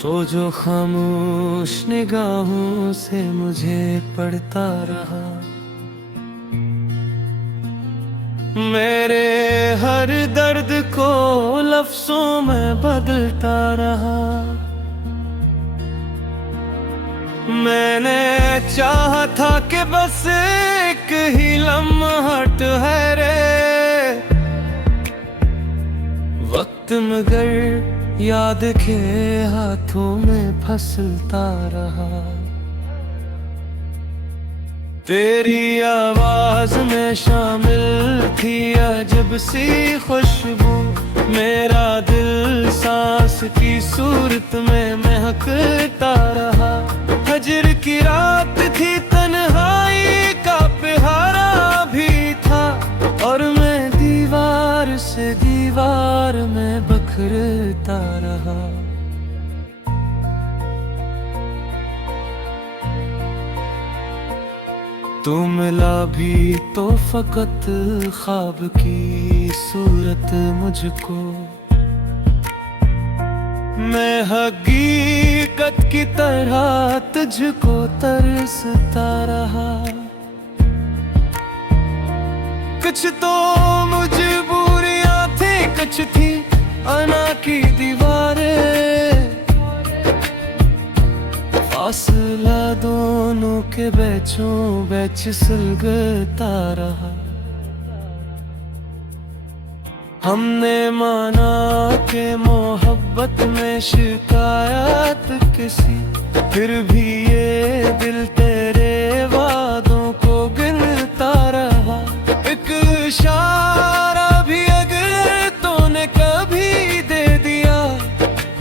तो जो खामोश निगाहों से मुझे पढ़ता रहा, मेरे हर दर्द को लफ्जों में बदलता रहा। मैंने चाहा था कि बस एक ही लम्हा ठहरे, वक्त मगर याद के हाथों में फंसता रहा। तेरी आवाज में शामिल थी अजब सी खुशबू, मेरा दिल सांस की सूरत में महकता रहा। हजर की रात थी, तन्हाई का पहारा भी था, और मैं दीवार से दीवार में बिखरता रहा। तू मिला भी तो फकत ख्वाब की सूरत मुझको, मैं हकीकत की तरह तुझको तरसता रहा। कुछ तो मजबूरियां थी, कुछ थी अना की दीवारें, फासला दोनों के बीचों बीच सुलगता रहा। हमने माना के मोहब्बत में शिकायत किसी, फिर भी ये दिल तेरे वादों को गिनता रहा। एक इशारा भी अगर तूने कभी दे दिया,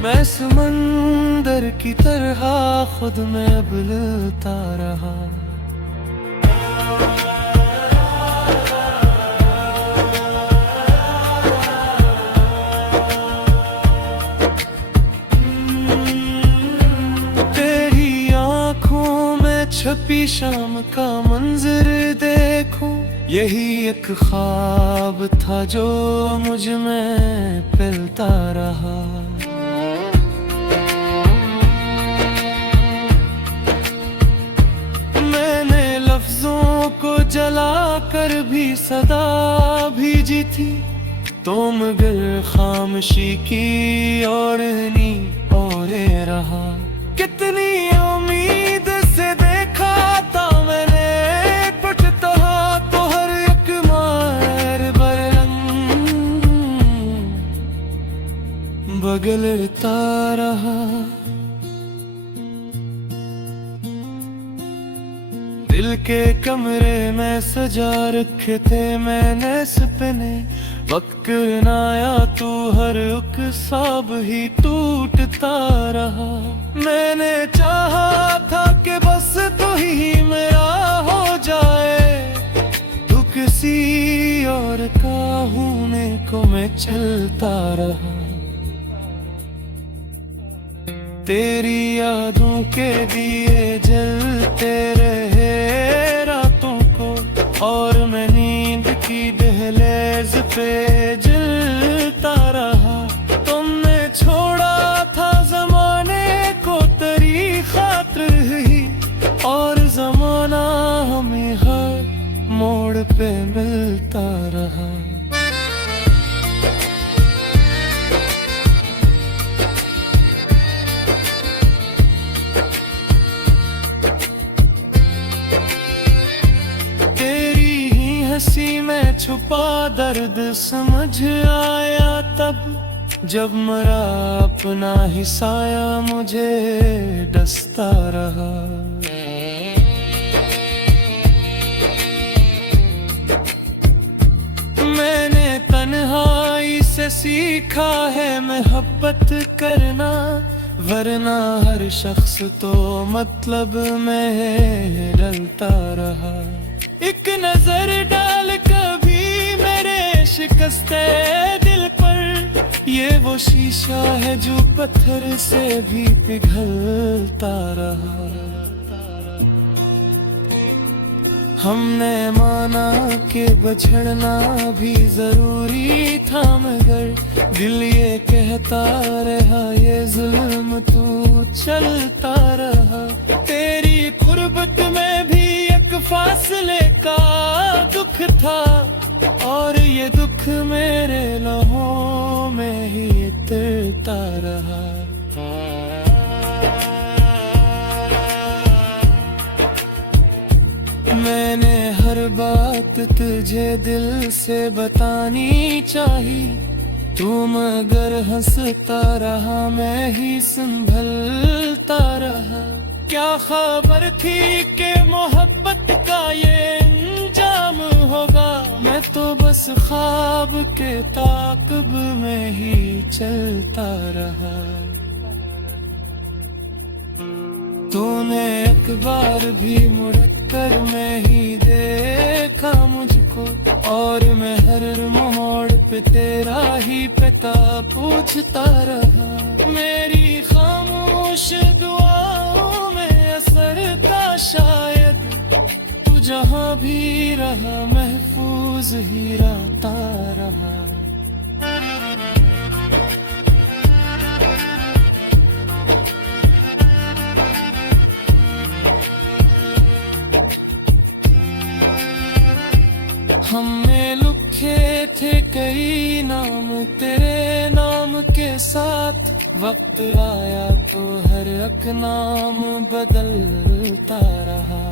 मैं समंदर की तरह खुद में उबलता रहा। तेरी आंखों में छपी शाम का मंजर देखूं, यही एक ख्वाब था जो मुझ में पलता रहा। को जला कर भी सदा भेजी थी, तो मगर खामोशी की और नहीं और रहा। कितनी उम्मीद से देखा था मैंने टूटता तो हर एक मार बरंग बगलता रहा। दिल के कमरे में सजा रखे थे मैंने सपने, वक्त न आया तू हर उकसाब ही टूटता रहा। मैंने चाहा था कि बस तू ही मेरा हो जाए, तू किसी और का होने को मैं चलता रहा। तेरी यादों के दिए जलते रहे रातों को, और मैं नींद की दहलीज पे जलता रहा। तुमने छोड़ा था जमाने को तेरी खातिर ही, और जमाना हमें हर मोड़ पे मिलता रहा। हंसी में छुपा दर्द समझ आया तब, जब मरा अपना ही साया मुझे डसता रहा। मैंने तन्हाई से सीखा है मोहब्बत करना, वरना हर शख्स तो मतलब में रलता रहा। एक नजर डाल कभी मेरे शिकस्ते दिल पर, ये वो शीशा है जो पत्थर से भी पिघलता रहा। हमने माना कि बछड़ना भी जरूरी था, मगर दिल ये कहता रहा ये जुल्म तू चलता रहा। तेरी कुर्बत में भी एक फासले का दुख था, और ये दुख मेरे लहू में ही उतरता रहा। मैंने हर बात तुझे दिल से बतानी चाही, तू मगर हंसता रहा, मैं ही संभलता रहा। क्या खबर थी कि मोहब्बत का ये अंजाम होगा, मैं तो बस ख्वाब के ताक़ुब में ही चलता रहा। तूने एक बार भी मुड़कर में ही देखा मुझको, और मैं हर मोड़ पे तेरा ही पता पूछता रहा। मेरी खामोश दुआओं में असर था शायद, तू जहाँ भी रहा महफूज ही रहता रहा। हमने लिखे थे कई नाम तेरे नाम के साथ, वक्त आया तो हर एक नाम बदलता रहा।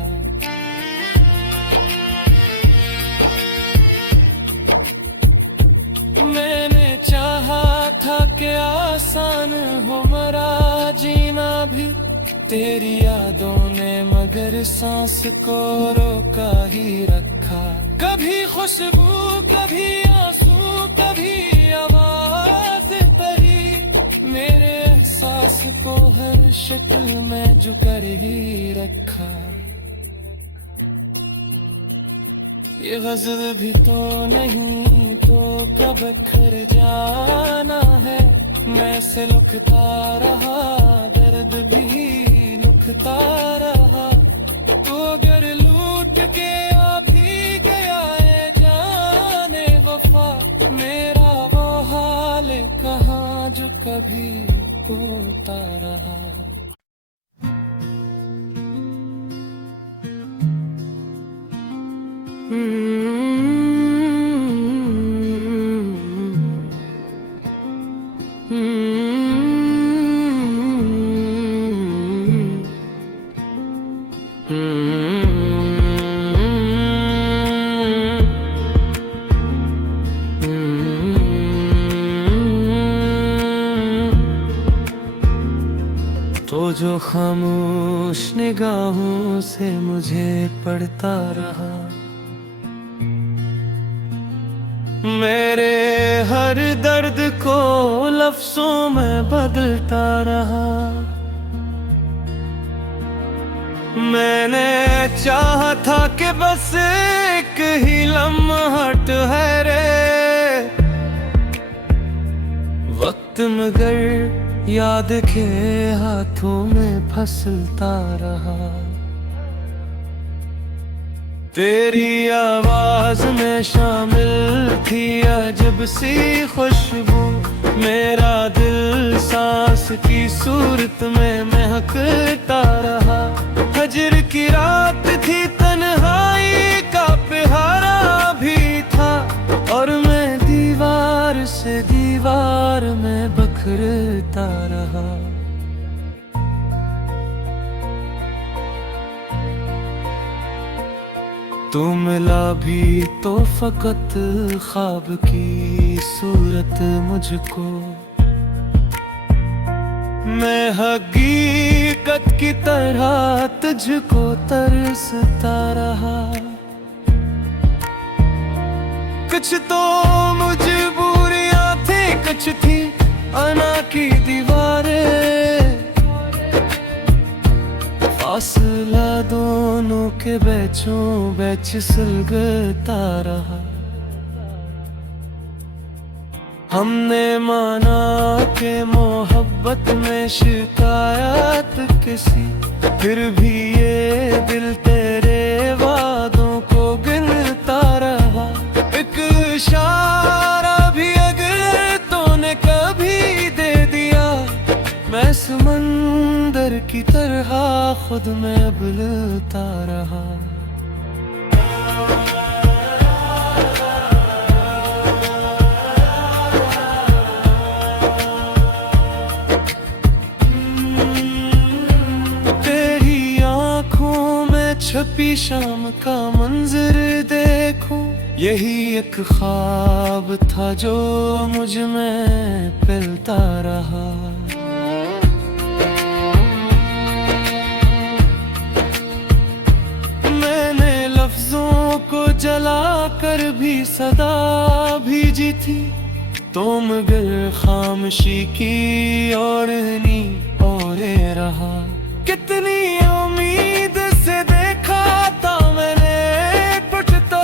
मैंने चाहा था कि आसान हो मरा जीना भी, तेरी यादों ने मगर सांस को रोका ही रखा। कभी खुशबू कभी आंसू कभी आवाज तेरी, मेरे एहसास को हर शक्ल में जुकर ही रखा। ये गज़ल भी तो नहीं तो कब खर जाना है, मैं से लुकता रहा दर्द भी लुकता रहा। तो अगर लूट के आ भी गया है जाने वफा, मेरा वो हाल कहाँ जो कभी होता रहा। तो जो खामोश निगाहों से मुझे पढ़ता रहा, मेरे हर दर्द को लफ्जों में बदलता रहा। मैंने चाहा था कि बस एक ही लम्हा ठहरे वक्त, मगर याद के हाथों में फंसता रहा। तेरी आवाज में शामिल थी अजब सी खुशबू, मेरा दिल सांस की सूरत में महकता रहा। हजर की रात थी तन्हाई का प्यारा भी था, और मैं दीवार से दीवार में बखरता रहा। तू मिला भी तो फकत ख्वाब की सूरत मुझको, मैं हकीकत की तरह तुझको तरसता रहा। कुछ तो मजबूरियां थी, कुछ थी अना की दीवारें, फासला दो दोनों के बैचों बैच सुलगता रहा। हमने माना कि मोहब्बत में शिकायत किसी, फिर भी ये दिल तेरे वादों को गिनता रहा। एक इशारा भी अगर तूने कभी दे दिया, मैं समंदर की तरह खुद में उबलता रहा। छपी शाम का मंजर देखूं, यही एक ख्वाब था जो मुझ में पलता रहा। मैंने लफ्जों को जला कर भी सदा भेजी थी, तो मगर खामोशी की और नहीं और रहा। कितनी उम्मीद से देखा था मैंने टूटता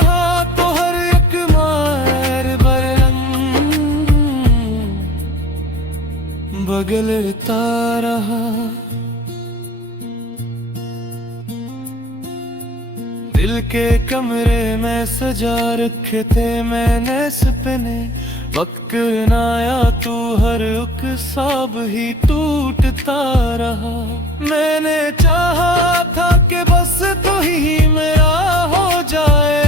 तो हर एक मार बरंग बगलता रहा। दिल के कमरे में सजा रखे थे मैंने सपने, वक्त न आया तू हर एक ख्वाब ही टूटता रहा। मैंने चाहा था कि बस तू ही मेरा हो जाए,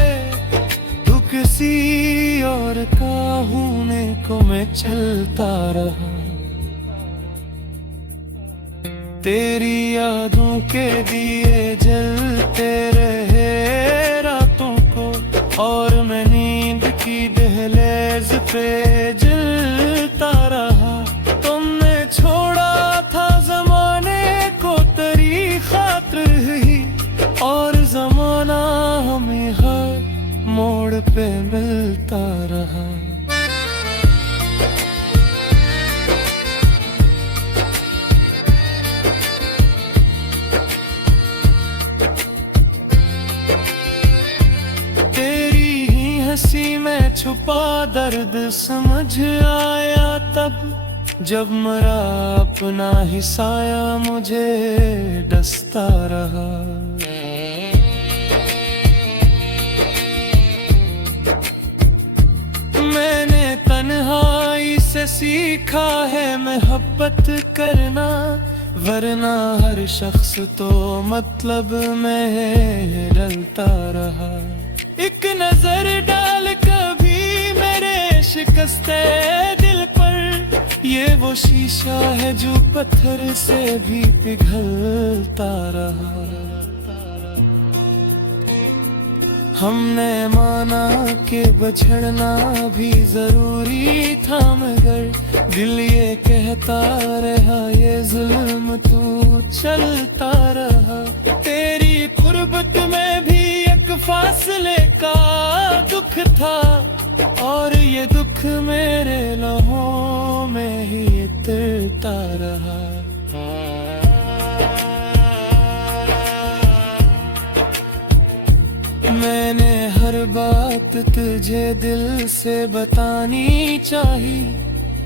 तू किसी और का होने को मैं चलता रहा। तेरी यादों के दिए जलते रहे रातों को, और मैं नींद की दहलीज पे जलता रहा। तुमने छोड़ा था जमाने को तेरी खातिर ही, और जमाना हमें हर मोड़ पे मिलता रहा। हंसी में छुपा दर्द समझ आया तब, जब मरा अपना ही साया मुझे डसता रहा। मैंने तन्हाई से सीखा है मोहब्बत करना, वरना हर शख्स तो मतलब में रलता रहा। एक नजर डाल कभी मेरे शिकस्ते दिल पर, ये वो शीशा है जो पत्थर से भी पिघलता रहा। हमने माना कि बछड़ना भी जरूरी था, मगर दिल ये कहता रहा ये जुल्म तू चलता रहा। तेरी कुर्बत में भी एक फासले का दुख था, और ये दुख मेरे लहू में ही उतरता रहा। मैंने हर बात तुझे दिल से बतानी चाही,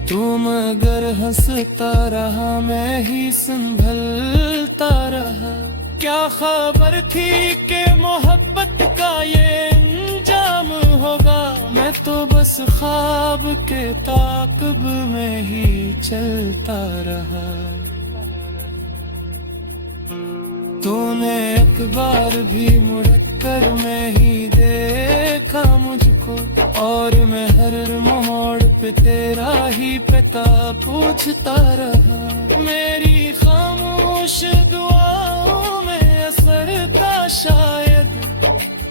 तू मगर हंसता रहा मैं ही संभलता रहा। क्या खबर थी कि मोहब्बत का ये अंजाम होगा, मैं तो बस ख्वाब के ताक़ुब में ही चलता रहा। तूने एक बार भी मुड़कर में ही देखा मुझको, और मैं हर मोड़ पे तेरा ही पता पूछता रहा। मेरी खामोश दुआओं में असर था शायद,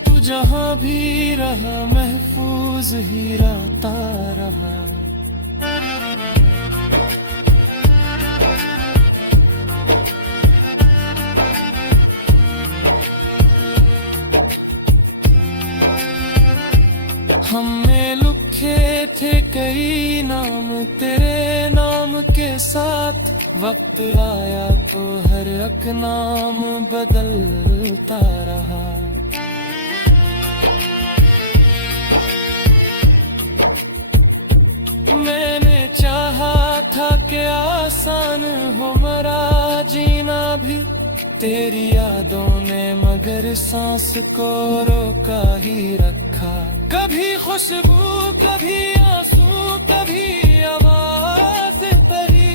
तू जहाँ भी रहा महफूज ही रहता रहा। हमें लिखे थे कई नाम तेरे नाम के साथ, वक्त आया तो हर एक नाम बदलता रहा। मैंने चाहा था कि आसान हो मरा जीना भी, तेरी यादों ने मगर सांस को रोका ही रखा। कभी खुशबू कभी आंसू कभी आवाज तेरी,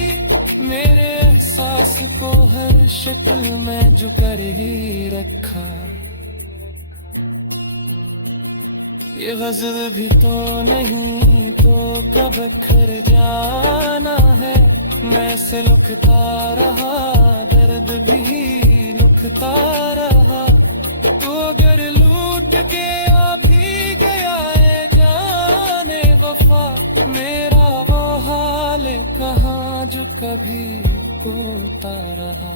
मेरे एहसास को हर शक्ल में जुकर ही रखा। ये गजल भी तो नहीं तो कब खर जाना है, मैं से लुकता रहा दर्द भी लुकता रहा। तो अगर लूट के आ भी गया है जाने वफा, मेरा वो हाल कहाँ जो कभी होता रहा।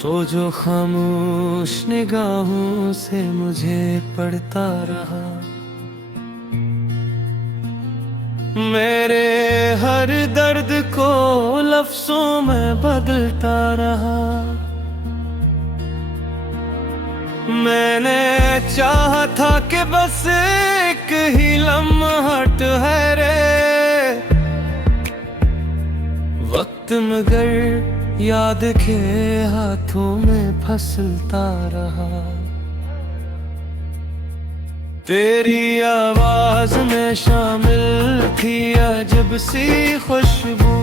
तो जो खामोश निगाहों से मुझे पढ़ता रहा, मेरे हर दर्द को लफ्जों में बदलता रहा। मैंने चाहा था कि बस एक ही लम्हा ठहरे, वक्त मगर याद के हाथों में फंसता रहा। तेरी आवाज में शामिल थी अजब सी खुशबू,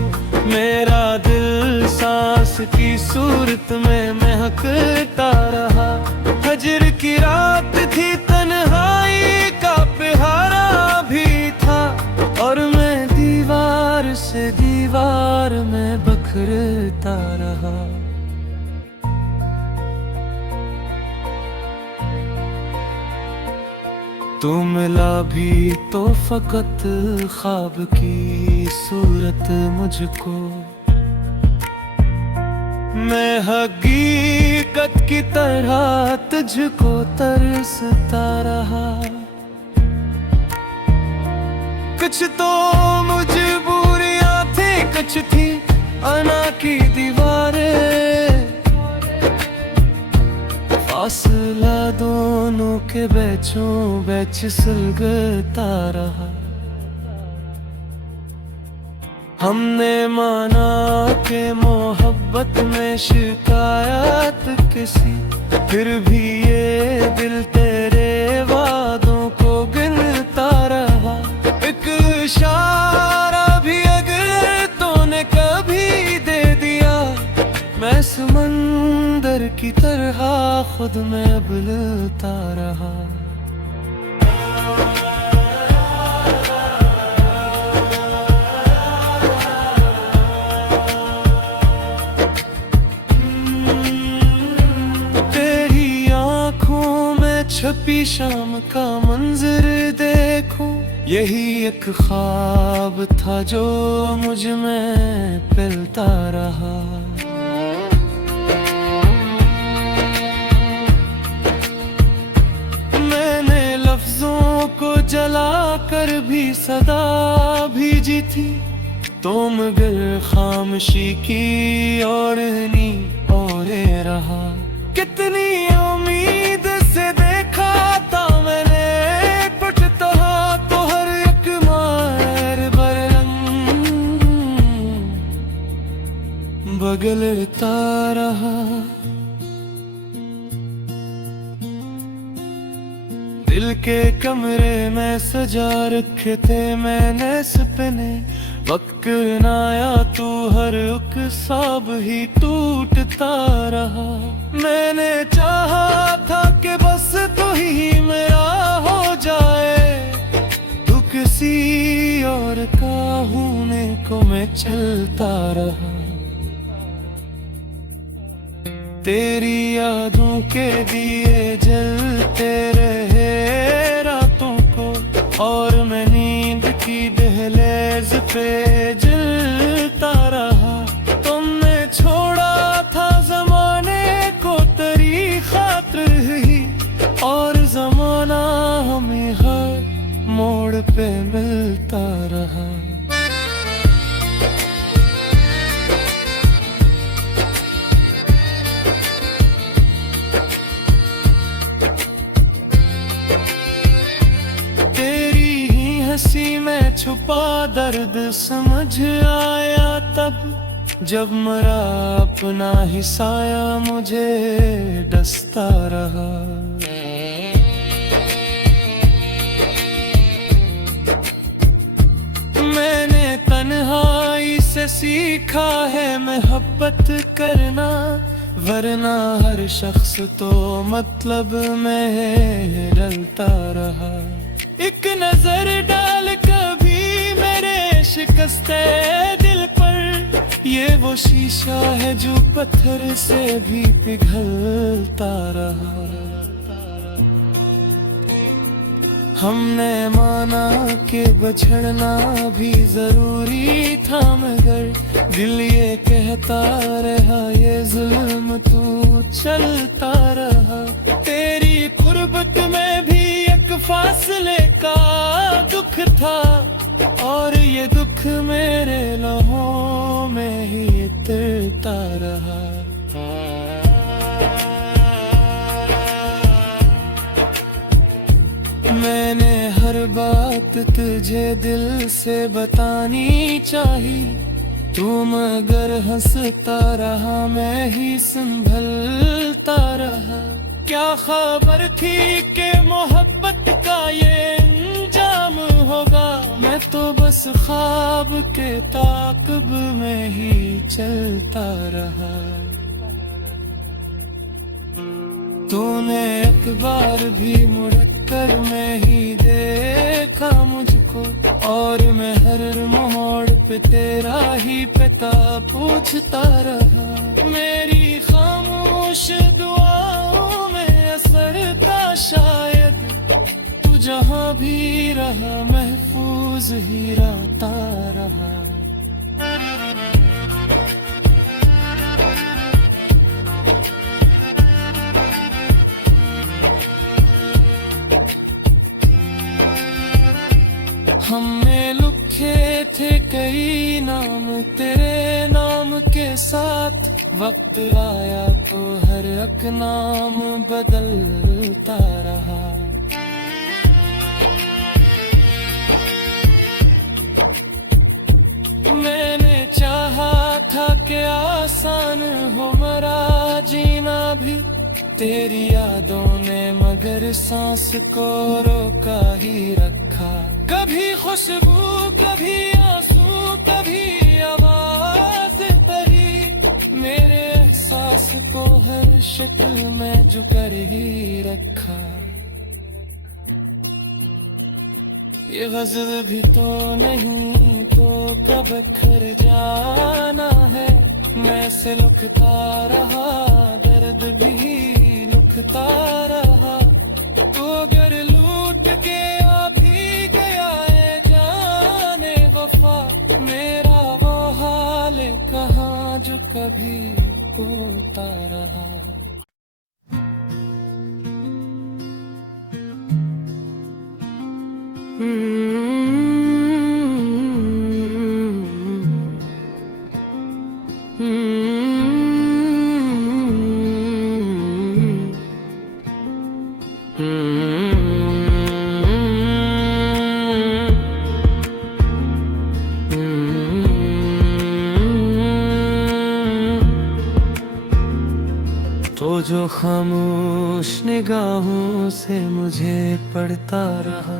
मेरा दिल सांस की सूरत में महकता रहा। फजर की रात थी तन्हाई का पहारा भी था, और मैं दीवार से दीवार में बखरता रहा। तू मिला भी तो फकत ख्वाब की सूरत मुझको, मैं हकीकत की तरह तुझको तरसता रहा। कुछ तो मजबूरियां थी कुछ थी अना की दीवारें, फासला दोनों के बैचों बैच सुलगता रहा। हमने माना के मोहब्बत में शिकायत किसी, फिर भी ये दिल तेरे वादों को गिनता रहा। एक इशारा भी अगर तूने कभी दे दिया, मैं समंदर की तरह खुद में उबलता रहा। तेरी आंखों में छपी शाम का मंजर देखूं, यही एक ख्वाब था जो मुझ में पलता रहा। को जला कर भी सदा भेजी थी, तो मगर खामोशी की और नहीं और रहा। कितनी उम्मीद से देखा था मैंने टूटता तो हर एक मार बरंग बगलता रहा। दिल के कमरे में सजा रखे थे मैंने सपने, वक्त न आया तू हर एक ख्वाब ही टूटता रहा। मैंने चाहा था कि बस तू ही मेरा हो जाए, तू किसी और का होने को मैं चलता रहा। तेरी यादों के दिए जलते रहे रातों को, और मैं नींद की दहलीज पे जलता रहा। तुमने छोड़ा था जमाने को तेरी खातिर ही, और जमाना हमें हर मोड़ पे मिलता रहा। तेरी ही हंसी में छुपा दर्द समझ आया तब, जब मरा अपना ही साया मुझे डसता रहा। मैंने तन्हाई से सीखा है मोहब्बत करना, वरना हर शख्स तो मतलब में डलता रहा। एक नजर डाल कभी मेरे शिकस्ते दिल पर, ये वो शीशा है जो पत्थर से भी पिघलता रहा। हमने माना कि बछड़ना भी जरूरी था, मगर दिल ये कहता रहा ये जुल्म तू चलता रहा। तेरी कुर्बत में भी एक फासले का दुख था, और ये दुख मेरे लम्हों में ही उतरता रहा। मैंने हर बात तुझे दिल से बतानी चाही, तू मगर हंसता रहा मैं ही संभलता रहा। क्या खबर थी कि मोहब्बत का ये अंजाम होगा, मैं तो बस ख्वाब के ताक़ुब में ही चलता रहा। तूने एक बार भी मुड़कर में ही देखा मुझको, और मैं हर मोड़ पे तेरा ही पता पूछता रहा। मेरी खामोश दुआओं में असर था शायद, तू जहाँ भी रहा महफूज ही रहता रहा। हमने लिखे थे कई नाम तेरे नाम के साथ, वक्त आया तो हर एक नाम बदलता रहा। मैंने चाहा था कि आसान हो मरा जीना भी, तेरी यादों ने मगर सांस को रोका ही रखा। कभी खुशबू कभी आंसू कभी आवाज तेरी, मेरे एहसास को हर शक्ल में जुकर ही रखा। ये गजल भी तो नहीं तो कब खर जाना है, मैं से लुकता रहा दर्द भी लुकता रहा। तो अगर लूट के आ भी गया है जाने वफा, मेरा वो हाल कहाँ जो कभी होता रहा। तो जो खामोश निगाहों से मुझे पढ़ता रहा,